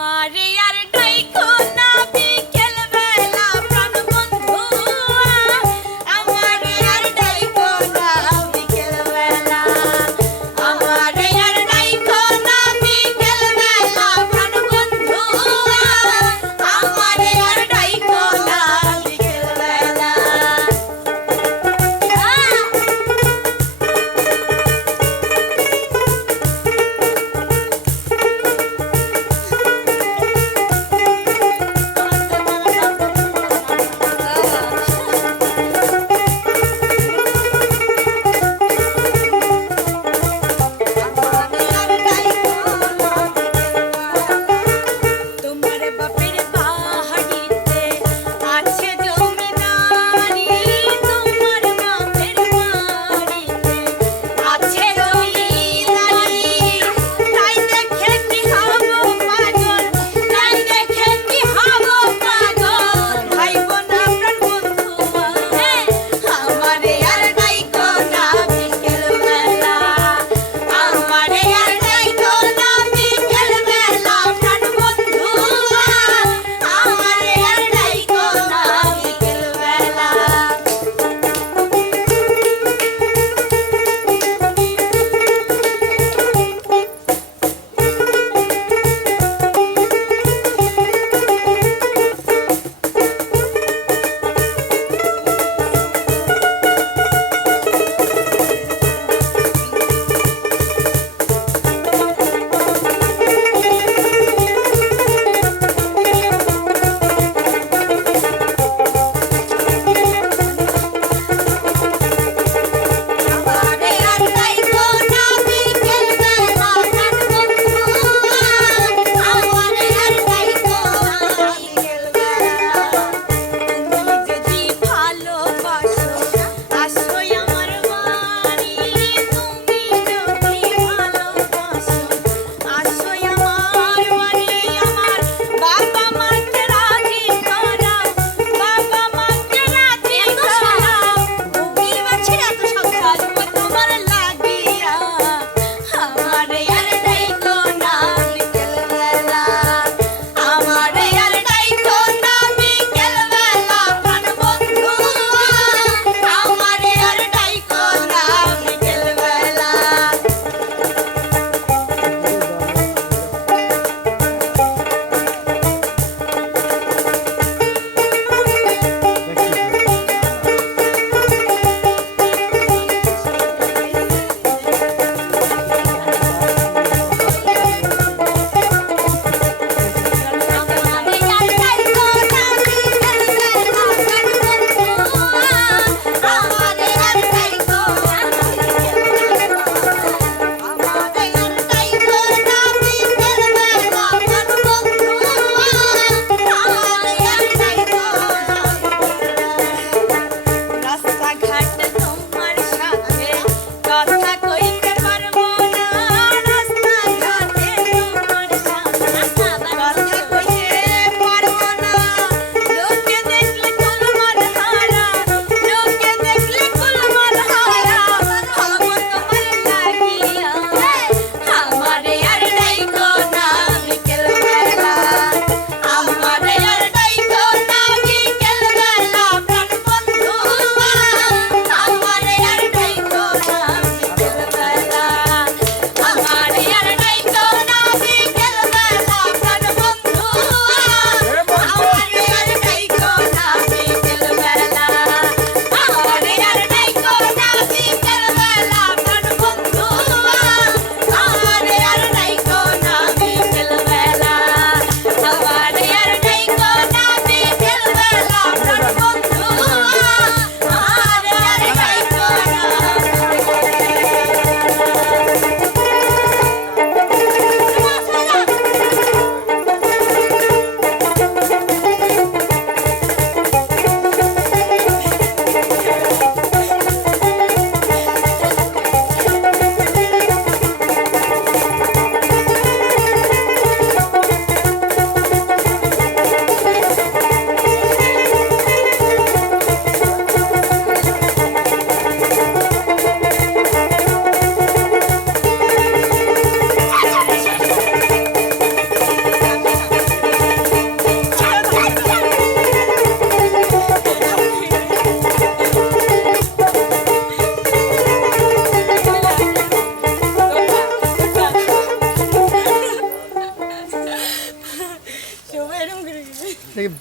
ah jia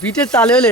বিটে চালে হলে